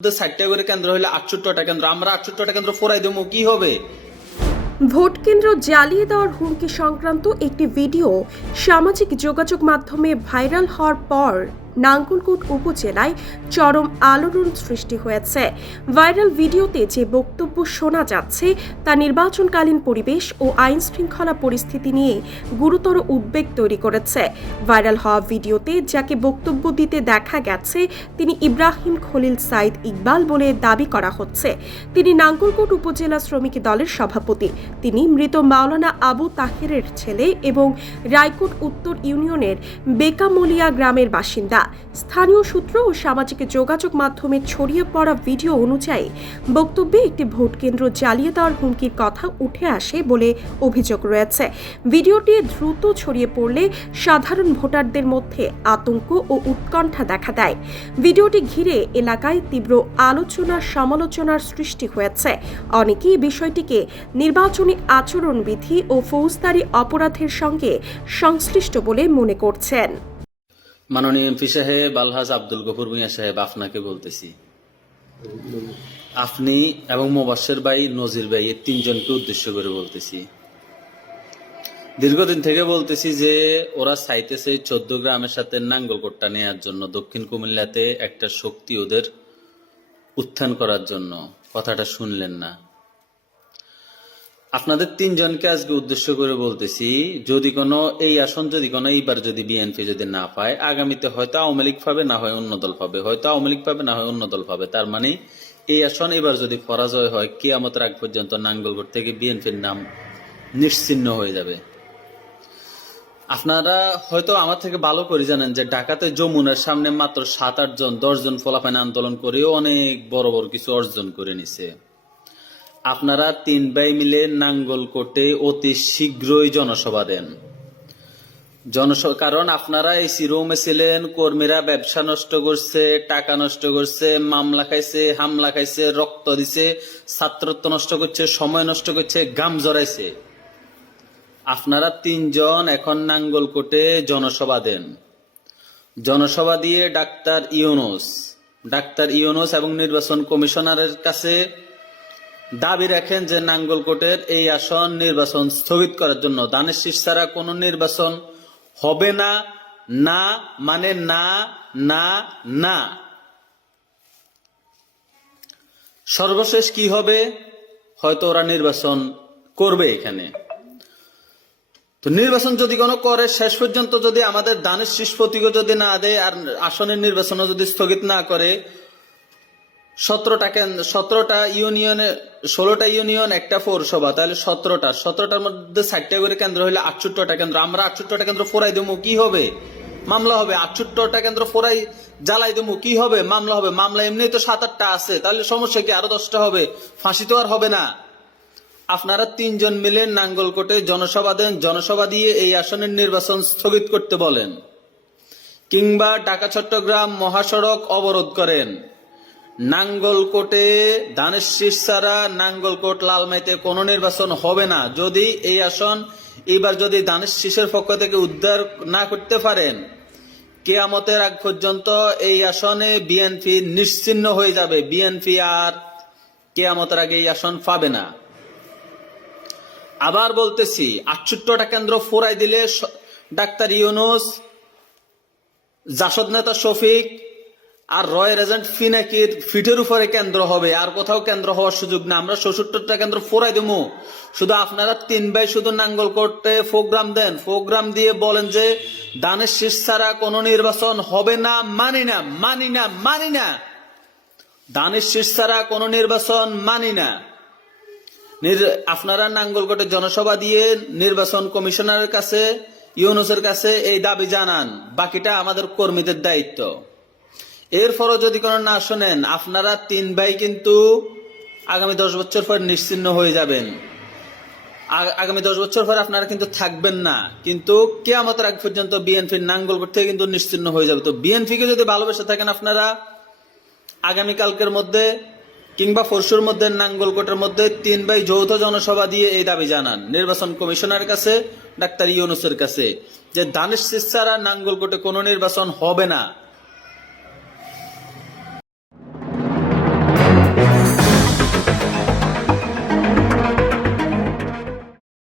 60টা করে কেন্দ্র হলে 68টা কেন্দ্র, আমরা 68টা কেন্দ্র ফোরাই দেবো, কি হবে? ভোট কেন্দ্র জ্বালিয়ে দেওয়ার হুমকি সংক্রান্ত একটি ভিডিও সামাজিক যোগাযোগ মাধ্যমে ভাইরাল হওয়ার পর নাঙ্গলকোট উপজেলায় চরম আলোড়ন সৃষ্টি হয়েছে। ভাইরাল ভিডিওতে যে বক্তব্য শোনা যাচ্ছে তা নির্বাচনকালীন পরিবেশ ও আইন শৃঙ্খলা পরিস্থিতি নিয়ে গুরুতর উদ্বেগ তৈরি করেছে। ভাইরাল হওয়া ভিডিওতে যাকে বক্তব্য দিতে দেখা গেছে তিনি ইব্রাহিম খলিল সাইদ ইকবাল বলে দাবি করা হচ্ছে। তিনি নাঙ্গলকোট উপজেলা শ্রমিক দলের সভাপতি। তিনি মৃত মাওলানা আবু তাহেরের ছেলে এবং রায়কোট উত্তর ইউনিয়নের বেকামলিয়া গ্রামের বাসিন্দা। স্থানীয় সূত্র ও সামাজিক যোগাযোগ মাধ্যমে ছড়িয়ে পড়া ভিডিও অনুযায়ী বক্তব্যে একটি ভোট কেন্দ্র জ্বালিয়ে দেওয়ার হুমকির কথা উঠে আসে বলে অভিযোগ রয়েছে। ভিডিওটি দ্রুত ছড়িয়ে পড়লে সাধারণ ভোটারদের মধ্যে আতঙ্ক ও উৎকণ্ঠা দেখা দেয়। ভিডিওটি ঘিরে এলাকায় তীব্র আলোচনা সমালোচনার সৃষ্টি হয়েছে। অনেকেই বিষয়টিকে নির্বাচনী আচরণবিধি ও ফৌজদারি অপরাধের সঙ্গে সংশ্লিষ্ট বলে মনে করছেন। মাননীয় এমপি সাহেব আলহাজ আব্দুল গফুর মিয়া সাহেব, আপনাকে বলতেছি, আপনি এবং মোবাশ্বের ভাই, নজির ভাই, এই তিনজনকে উদ্দেশ্য করে বলতেছি, দীর্ঘদিন থেকে বলতেছি যে ওরা চাইতেছে 14 গ্রামের সাথে নাঙ্গলকোটটা নেয়ার জন্য, দক্ষিণ কুমিল্লাতে একটা শক্তি ওদের উত্থান করার জন্য। কথাটা শুনলেন না। আপনাদের তিনজনকে আজকে উদ্দেশ্য করে বলতেছি, যদি কোনো এই আসন এইবার যদি বিএনপি যদি না পায়, আগামীতে হয়তো আওয়ামী লীগ পাবে, না হয় অন্য দল পাবে, হয়তো আওয়ামী লীগ পাবে, না হয় অন্য দল পাবে। তার মানে এই আসন এবার যদি পরাজয় হয়, কিয়ামতের আগ পর্যন্ত নাঙ্গলকোট থেকে বিএনপির নাম নিশ্চিহ্ন হয়ে যাবে। আপনারা হয়তো আমার থেকে ভালো করে জানেন যে ঢাকাতে যমুনার সামনে মাত্র 7-8 জন 10 জন ফলাফাইন আন্দোলন করেও অনেক বড় বড় কিছু অর্জন করে নিছে। আপনারা 3 ভাই মিলে নাঙ্গলকোটে অতি শীঘ্রই জনসভা দেন। কারণ আপনারা এই রুমে ছিলেন, কর্মীরা ব্যবসা নষ্ট করছে, টাকা নষ্ট করছে, মামলা খাইছে, হামলা খাইছে, রক্ত দিছে, ছাত্রত্ব নষ্ট করছে, সময় নষ্ট করছে, গাম জড়াইছে। আপনারা 3 জন এখন নাঙ্গলকোটে জনসভা দেন। জনসভা দিয়ে ডাক্তার ইউনূস এবং নির্বাচন কমিশনারের কাছে দাবি রাখেন যে নাঙ্গলকোটের এই আসন নির্বাচন স্থগিত করার জন্য। দানের শীষ ছাড়া কোনো নির্বাচন হবে না। না মানে না, না, না। সর্বশেষ কি হবে? হয়তো ওরা নির্বাচন করবে এখানে। তো নির্বাচন যদি কোনো করে, শেষ পর্যন্ত যদি আমাদের দানের শীষ প্রতীকও যদি না দেয় আর আসনের নির্বাচনও যদি স্থগিত না করে, 17টা ইউনিয়নে 16টা ইউনিয়ন, একটা পৌরসভা, তাহলে 17টার মধ্যে 60টা করে কেন্দ্র হলে 68টা কেন্দ্র, আমরা 68টা কেন্দ্র ফোরাই দেবো, কি হবে? মামলা হবে। 68টা কেন্দ্র ফোরাই জ্বালাই দেবো, কি হবে? মামলা হবে। মামলা এমনি তো 7-8টা আছে, তাহলে সমস্যা কি? আরো 10টা হবে। ফাঁসি তো আর হবে না। আপনারা 3 জন মিলে নাঙ্গলকোটে জনসভা দেন। জনসভা দিয়ে এই আসনের নির্বাচন স্থগিত করতে বলেন, কিংবা ঢাকা চট্টগ্রাম মহাসড়ক অবরোধ করেন। নাঙ্গলকোটে ধানের শীষ ছাড়া নাঙ্গলকোট লালমাইতে কোনো নির্বাচন হবে না। যদি এই আসন এবার যদি ধানের শীষের পক্ষ থেকে উদ্ধার না করতে পারেন, কিয়ামতের আগ পর্যন্ত এই আসনে বিএনপি নিশ্চিহ্ন হয়ে যাবে। বিএনপি আর কিয়ামতের আগে এই আসন পাবে না। আবার বলতেছি, 68টা কেন্দ্র ফোরাই দিলে ডাক্তার ইউনূস, জাসদ নেতা শফিক আর রয়ের এজেন্ট ফিনাকির ফিটের উপরে কেন্দ্র হবে, আর কোথাও কেন্দ্র হওয়ার সুযোগ না। আমরা 67টা কেন্দ্র ফোরাই দেবো। শুধু আপনারা 3 ভাই শুধু নাঙ্গলকোটে প্রোগ্রাম দেন, প্রোগ্রাম দিয়ে বলেন যে দানের শীষ ছাড়া কোনো নির্বাচন হবে না, মানি না, মানি না, মানি না। দানের শীষ ছাড়া কোনো নির্বাচন মানি না। আপনারা নাঙ্গলকোটে জনসভা দিয়ে নির্বাচন কমিশনারের কাছে, ইউনূসের কাছে এই দাবি জানান। বাকিটা আমাদের কর্মীদের দায়িত্ব। এরপরও যদি কোনো না শোনেন, আপনারা 3 ভাই কিন্তু আগামী 10 বছর পর নিশ্চিহ্ন হয়ে যাবেন। আগামী 10 বছর পর আপনারা কিন্তু থাকবেন না, কিন্তু কিয়ামতের আগ পর্যন্ত বিএনপির নাঙ্গলকোট থেকে কিন্তু নিশ্চিহ্ন হয়ে যাবে। তো বিএনপিকে যদি ভালোবেসে থাকেন, আপনারা আগামীকালকের মধ্যে কিংবা পরশুর মধ্যে নাঙ্গলকোটের মধ্যে 3 ভাই যৌথ জনসভা দিয়ে এই দাবি জানান নির্বাচন কমিশনারের কাছে, ডাক্তার ইউনূসের কাছে, যে দানের শীষ ছাড়া নাঙ্গলকোটে কোনো নির্বাচন হবে না।